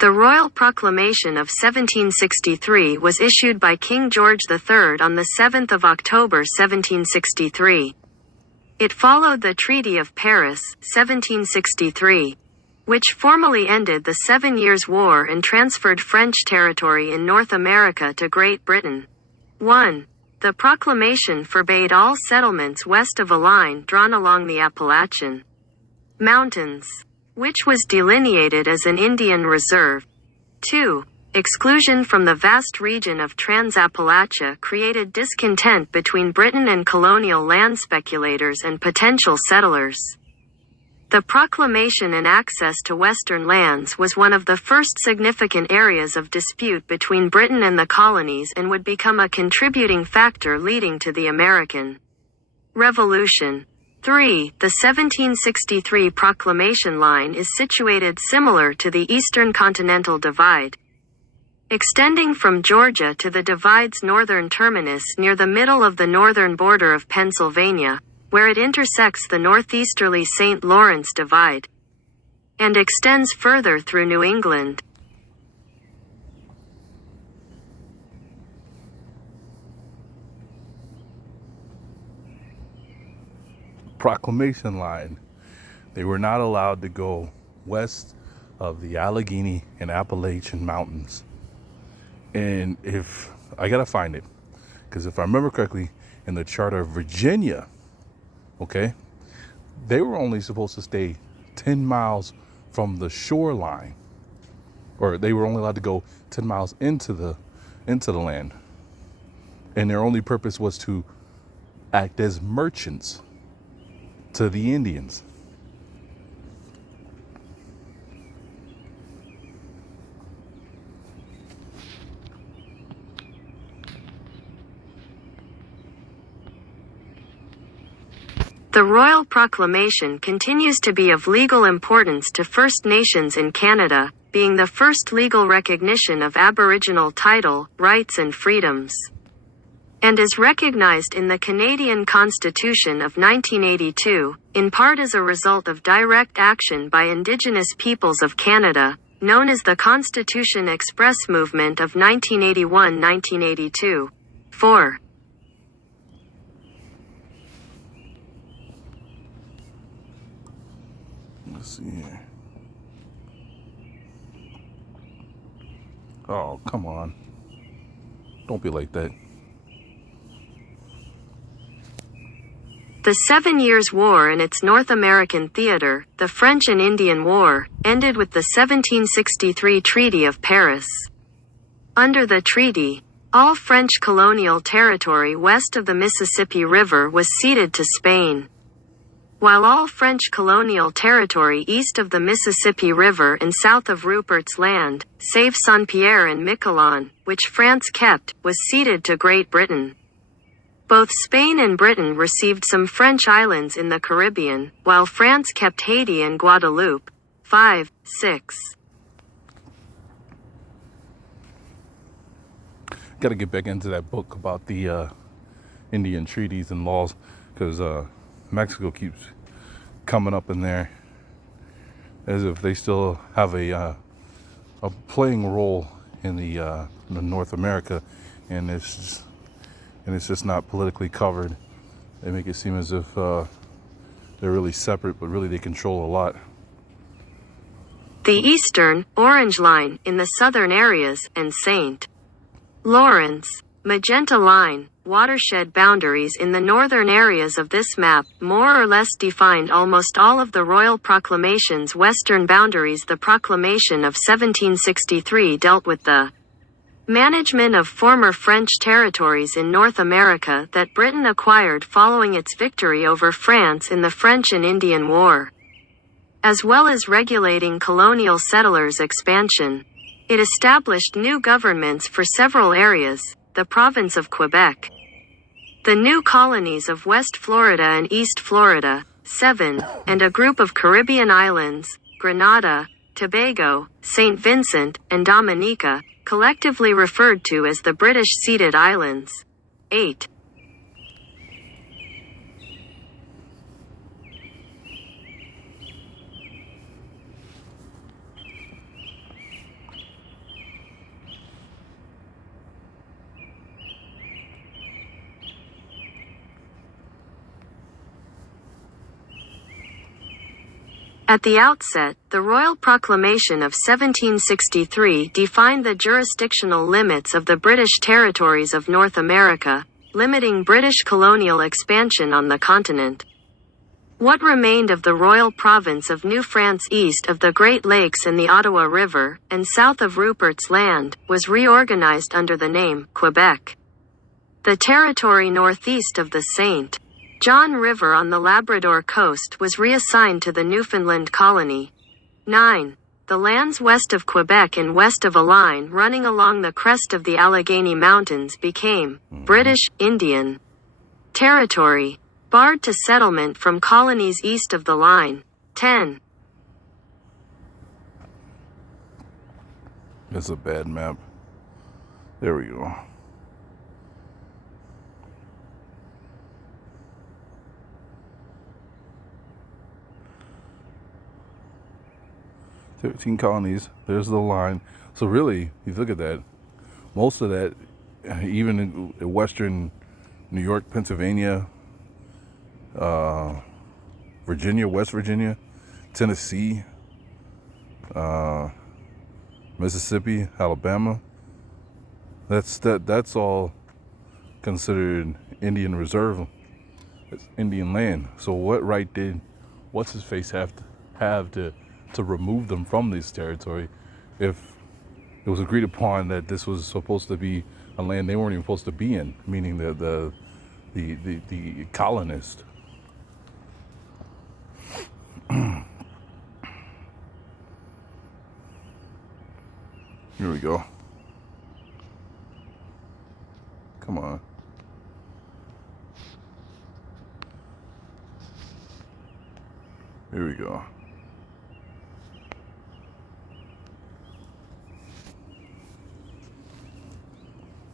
The Royal Proclamation of 1763 was issued by King George III on the 7th of October 1763. It followed the Treaty of Paris, 1763, which formally ended the 7 Years' War and transferred French territory in North America to Great Britain. 1. The proclamation forbade all settlements west of a line drawn along the Appalachian Mountains, which was delineated as an Indian reserve. 2. Exclusion from the vast region of Trans-Appalachia created discontent between Britain and colonial land speculators and potential settlers. The proclamation and access to western lands was one of the first significant areas of dispute between Britain and the colonies and would become a contributing factor leading to the American Revolution. 3. The 1763 Proclamation Line is situated similar to the Eastern Continental Divide, extending from Georgia to the divide's northern terminus near the middle of the northern border of Pennsylvania, where it intersects the northeasterly St. Lawrence Divide, and extends further through New England. Proclamation Line. They were not allowed to go west of the Allegheny and Appalachian Mountains. And if I gotta find it, because if I remember correctly, in the Charter of Virginia, okay, they were only supposed to stay 10 miles from the shoreline, or they were only allowed to go 10 miles into the land, and their only purpose was to act as merchants to the Indians. The Royal Proclamation continues to be of legal importance to First Nations in Canada, being the first legal recognition of Aboriginal title, rights and freedoms, and is recognized in the Canadian Constitution of 1982, in part as a result of direct action by Indigenous peoples of Canada, known as the Constitution Express Movement of 1981-1982. 4. Let's see here. Oh, come on. Don't be like that. The 7 Years' War and its North American theater, the French and Indian War, ended with the 1763 Treaty of Paris. Under the treaty, all French colonial territory west of the Mississippi River was ceded to Spain, while all French colonial territory east of the Mississippi River and south of Rupert's Land, save Saint-Pierre and Miquelon, which France kept, was ceded to Great Britain. Both Spain and Britain received some French islands in the Caribbean, while France kept Haiti and Guadeloupe. 5, 6. Got to get back into that book about the Indian treaties and laws, because Mexico keeps coming up in there as if they still have a playing role in the North America, and it's just not politically covered. They make it seem as if they're really separate, but really they control a lot. The Eastern, Orange Line, in the southern areas, and St. Lawrence, Magenta Line, watershed boundaries in the northern areas of this map more or less defined almost all of the Royal Proclamation's western boundaries. The Proclamation of 1763 dealt with the management of former French territories in North America that Britain acquired following its victory over France in the French and Indian War, as well as regulating colonial settlers' expansion. It established new governments for several areas, the province of Quebec, the new colonies of West Florida and East Florida, 7, and a group of Caribbean islands, Grenada, Tobago, St. Vincent, and Dominica, collectively referred to as the British Ceded Islands. 8. At the outset, the Royal Proclamation of 1763 defined the jurisdictional limits of the British territories of North America, limiting British colonial expansion on the continent. What remained of the Royal Province of New France east of the Great Lakes and the Ottawa River, and south of Rupert's Land, was reorganized under the name Quebec. The territory northeast of the St. John River on the Labrador coast was reassigned to the Newfoundland colony. 9. The lands west of Quebec and west of a line running along the crest of the Allegheny Mountains became British Indian territory, barred to settlement from colonies east of the line. 10. That's a bad map. There we go. "13 colonies." There's the line. So really, if you look at that, most of that, even in western New York, Pennsylvania, Virginia, West Virginia, Tennessee, Mississippi, Alabama, that's all considered Indian reserve. It's Indian land. So what right did what's his face have to remove them from this territory if it was agreed upon that this was supposed to be a land they weren't even supposed to be in, meaning the colonists. Here we go. Come on. Here we go.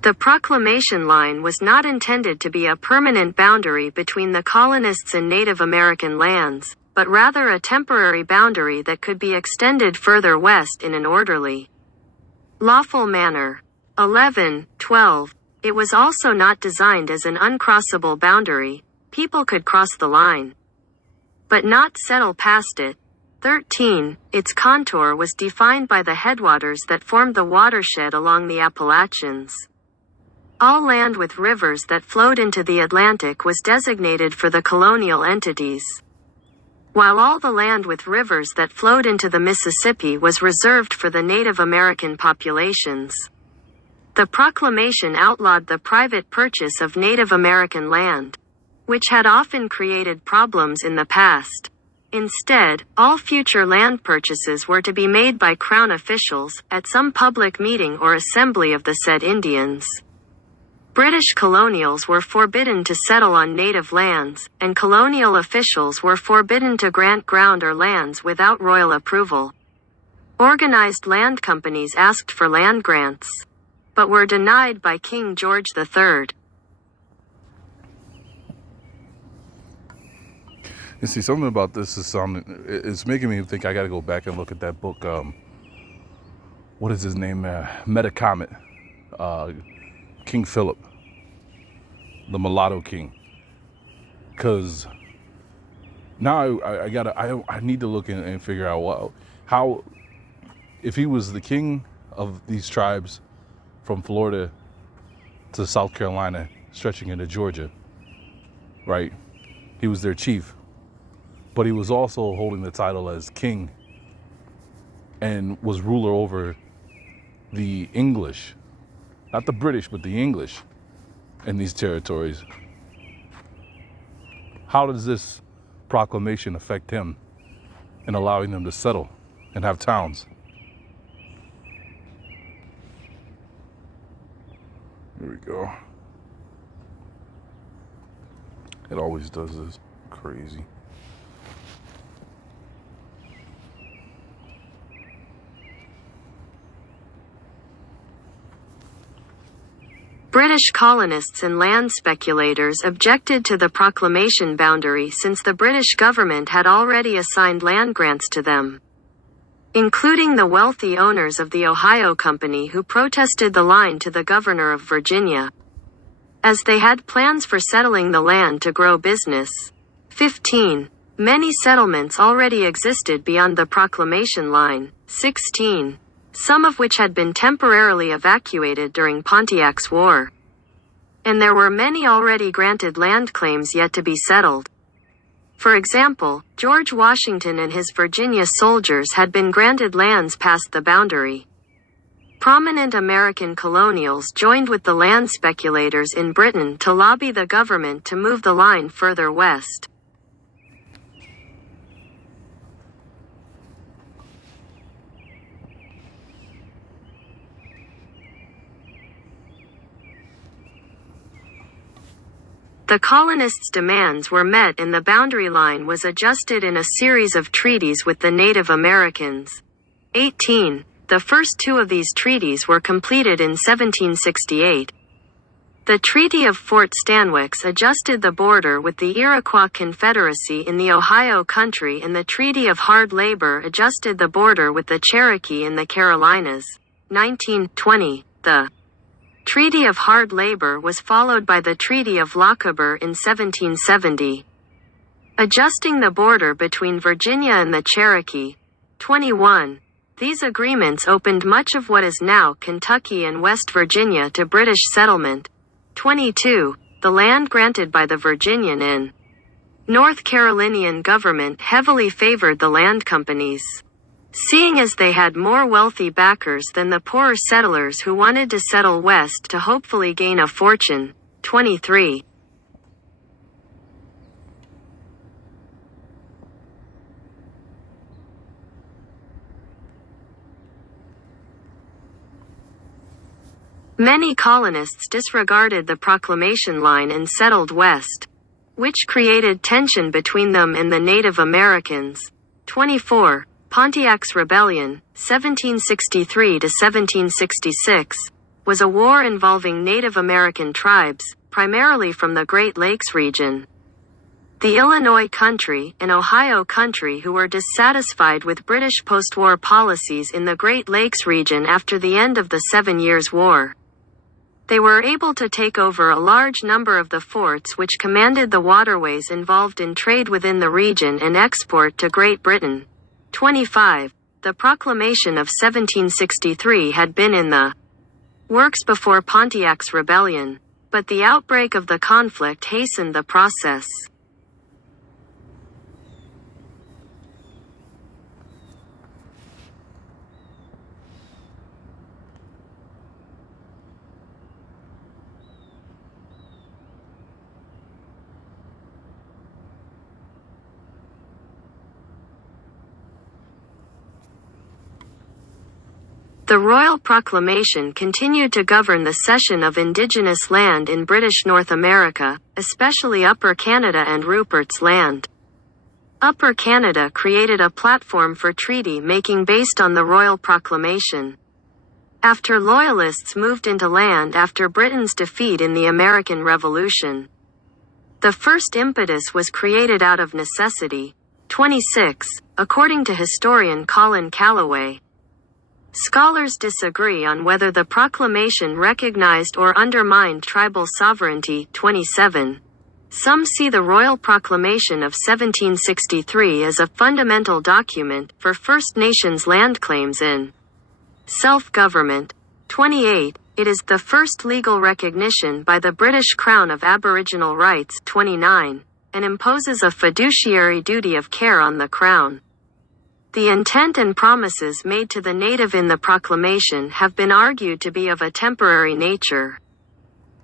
The Proclamation Line was not intended to be a permanent boundary between the colonists and Native American lands, but rather a temporary boundary that could be extended further west in an orderly, lawful manner. 11. 12. It was also not designed as an uncrossable boundary. People could cross the line, but not settle past it. 13. Its contour was defined by the headwaters that formed the watershed along the Appalachians. All land with rivers that flowed into the Atlantic was designated for the colonial entities, while all the land with rivers that flowed into the Mississippi was reserved for the Native American populations. The proclamation outlawed the private purchase of Native American land, which had often created problems in the past. Instead, all future land purchases were to be made by Crown officials, at some public meeting or assembly of the said Indians. British colonials were forbidden to settle on native lands, and colonial officials were forbidden to grant ground or lands without royal approval. Organized land companies asked for land grants, but were denied by King George III. You see, something about this it's making me think I got to go back and look at that book. What is his name? Metacomet. King Philip, the Mulatto King. Because now I need to look and figure out how, if he was the king of these tribes from Florida to South Carolina, stretching into Georgia, right? He was their chief, but he was also holding the title as king and was ruler over the English, not the British, but the English in these territories. How does this proclamation affect him in allowing them to settle and have towns? Here we go. It always does this. Crazy. British colonists and land speculators objected to the proclamation boundary since the British government had already assigned land grants to them, including the wealthy owners of the Ohio Company who protested the line to the governor of Virginia, as they had plans for settling the land to grow business. 15. Many settlements already existed beyond the Proclamation line, 16, some of which had been temporarily evacuated during Pontiac's War. And there were many already granted land claims yet to be settled. For example, George Washington and his Virginia soldiers had been granted lands past the boundary. Prominent American colonials joined with the land speculators in Britain to lobby the government to move the line further west. The colonists' demands were met and the boundary line was adjusted in a series of treaties with the Native Americans. 18. The first two of these treaties were completed in 1768. The Treaty of Fort Stanwix adjusted the border with the Iroquois Confederacy in the Ohio Country, and the Treaty of Hard Labor adjusted the border with the Cherokee in the Carolinas. 1920. The Treaty of Hard Labor was followed by the Treaty of Lochaber in 1770, adjusting the border between Virginia and the Cherokee. 21. These agreements opened much of what is now Kentucky and West Virginia to British settlement. 22. The land granted by the Virginian and North Carolinian government heavily favored the land companies, seeing as they had more wealthy backers than the poorer settlers who wanted to settle west to hopefully gain a fortune. 23. Many colonists disregarded the Proclamation line and settled west, which created tension between them and the Native Americans. 24. Pontiac's Rebellion, 1763 to 1766, was a war involving Native American tribes, primarily from the Great Lakes region. The Illinois Country and Ohio Country, who were dissatisfied with British post-war policies in the Great Lakes region after the end of the 7 Years' War. They were able to take over a large number of the forts which commanded the waterways involved in trade within the region and export to Great Britain. 25. The Proclamation of 1763 had been in the works before Pontiac's Rebellion, but the outbreak of the conflict hastened the process. The Royal Proclamation continued to govern the cession of indigenous land in British North America, especially Upper Canada and Rupert's Land. Upper Canada created a platform for treaty making based on the Royal Proclamation. After Loyalists moved into land after Britain's defeat in the American Revolution, the first impetus was created out of necessity. 26. According to historian Colin Calloway, scholars disagree on whether the proclamation recognized or undermined tribal sovereignty. 27. Some see the Royal Proclamation of 1763 as a fundamental document for First Nations land claims in self-government. 28. It is the first legal recognition by the British Crown of Aboriginal rights. 29. And imposes a fiduciary duty of care on the Crown. The intent and promises made to the native in the proclamation have been argued to be of a temporary nature,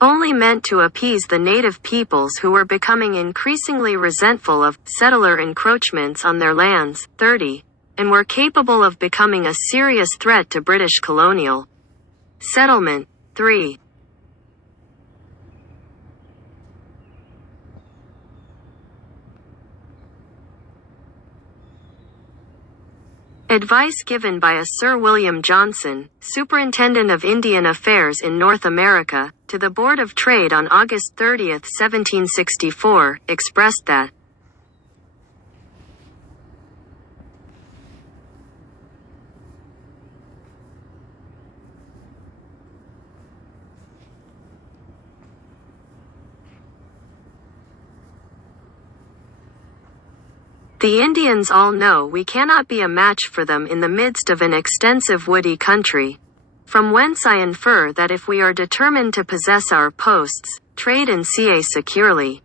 only meant to appease the native peoples who were becoming increasingly resentful of settler encroachments on their lands. 30. And were capable of becoming a serious threat to British colonial settlement. 3. Advice given by a Sir William Johnson, Superintendent of Indian Affairs in North America, to the Board of Trade on August 30, 1764, expressed that The Indians all know we cannot be a match for them in the midst of an extensive woody country, from whence I infer that if we are determined to possess our posts, trade and sea securely,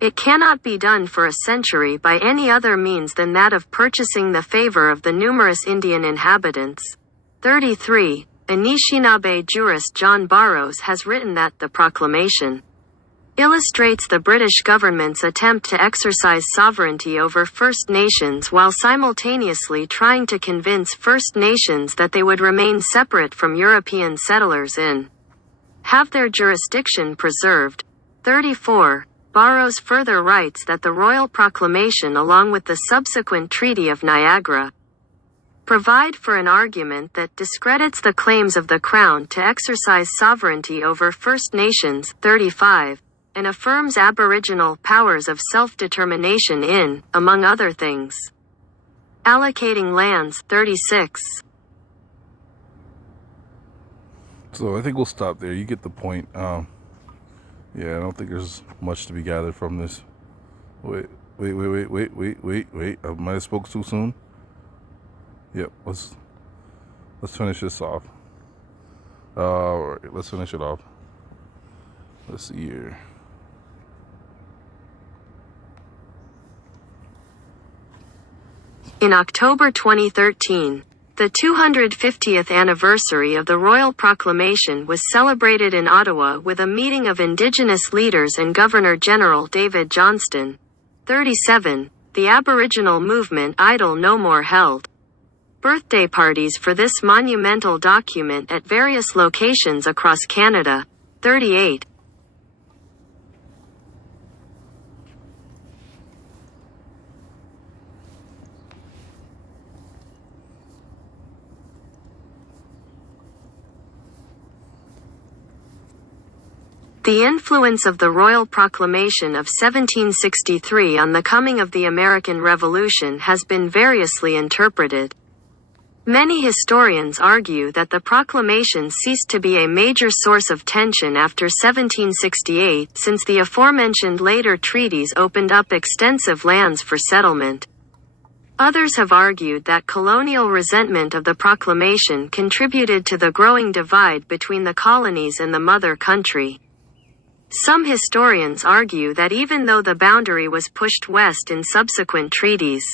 it cannot be done for a century by any other means than that of purchasing the favor of the numerous Indian inhabitants. 33. Anishinaabe jurist John Barrows has written that the Proclamation illustrates the British government's attempt to exercise sovereignty over First Nations while simultaneously trying to convince First Nations that they would remain separate from European settlers and have their jurisdiction preserved. 34. Barrows further writes that the Royal Proclamation along with the subsequent Treaty of Niagara provide for an argument that discredits the claims of the Crown to exercise sovereignty over First Nations. 35. And affirms Aboriginal powers of self-determination in, among other things, allocating lands. 36. So I think we'll stop there. You get the point. Yeah, I don't think there's much to be gathered from this. Wait. I might have spoke too soon. Yep, let's finish this off. All right, let's finish it off. Let's see here. In October 2013, the 250th anniversary of the Royal Proclamation was celebrated in Ottawa with a meeting of Indigenous leaders and Governor-General David Johnston. 37. The Aboriginal movement idle no more held birthday parties for this monumental document at various locations across Canada. 38. The influence of the Royal Proclamation of 1763 on the coming of the American Revolution has been variously interpreted. Many historians argue that the proclamation ceased to be a major source of tension after 1768 since the aforementioned later treaties opened up extensive lands for settlement. Others have argued that colonial resentment of the proclamation contributed to the growing divide between the colonies and the mother country. Some historians argue that even though the boundary was pushed west in subsequent treaties,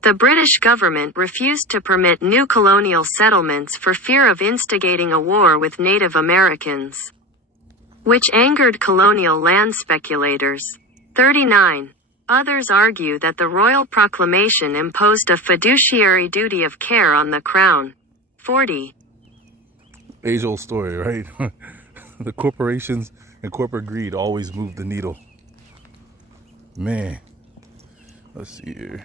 the British government refused to permit new colonial settlements for fear of instigating a war with Native Americans, which angered colonial land speculators. 39. Others argue that the Royal Proclamation imposed a fiduciary duty of care on the Crown. 40. Age-old story, right? The corporations and corporate greed always move the needle. Man, let's see here.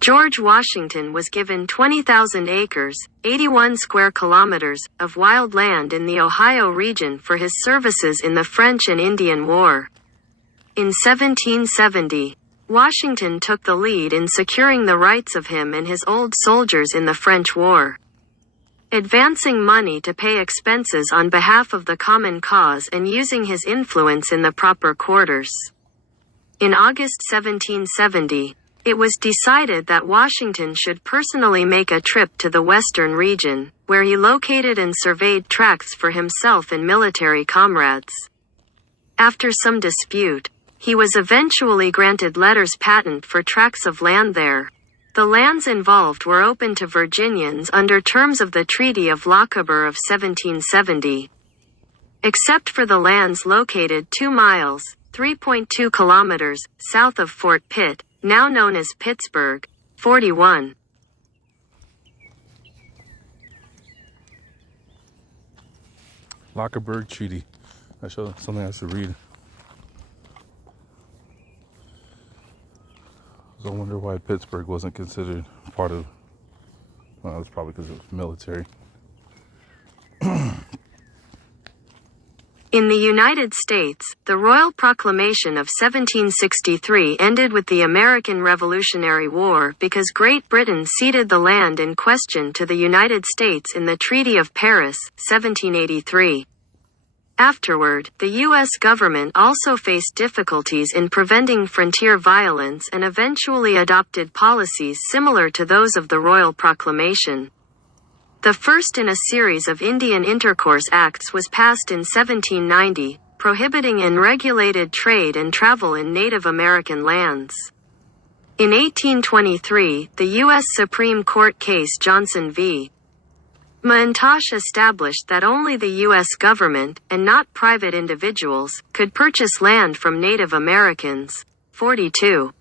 George Washington was given 20,000 acres, 81 square kilometers, of wild land in the Ohio region for his services in the French and Indian War. In 1770, Washington took the lead in securing the rights of him and his old soldiers in the French War, advancing money to pay expenses on behalf of the common cause and using his influence in the proper quarters. In August 1770, it was decided that Washington should personally make a trip to the western region, where he located and surveyed tracts for himself and military comrades. After some dispute, he was eventually granted letters patent for tracts of land there. The lands involved were open to Virginians under terms of the Treaty of Lochaber of 1770. Except for the lands located 2 miles, 3.2 kilometers, south of Fort Pitt, now known as Pittsburgh. 41. Lochaber Treaty. That's something I should read. I wonder why Pittsburgh wasn't considered part of. Well, it's probably because it was military. In the United States, the Royal Proclamation of 1763 ended with the American Revolutionary War because Great Britain ceded the land in question to the United States in the Treaty of Paris, 1783. Afterward, the U.S. government also faced difficulties in preventing frontier violence and eventually adopted policies similar to those of the Royal Proclamation. The first in a series of Indian Intercourse Acts was passed in 1790, prohibiting unregulated trade and travel in Native American lands. In 1823, the U.S. Supreme Court case Johnson v. McIntosh established that only the U.S. government, and not private individuals, could purchase land from Native Americans. 42.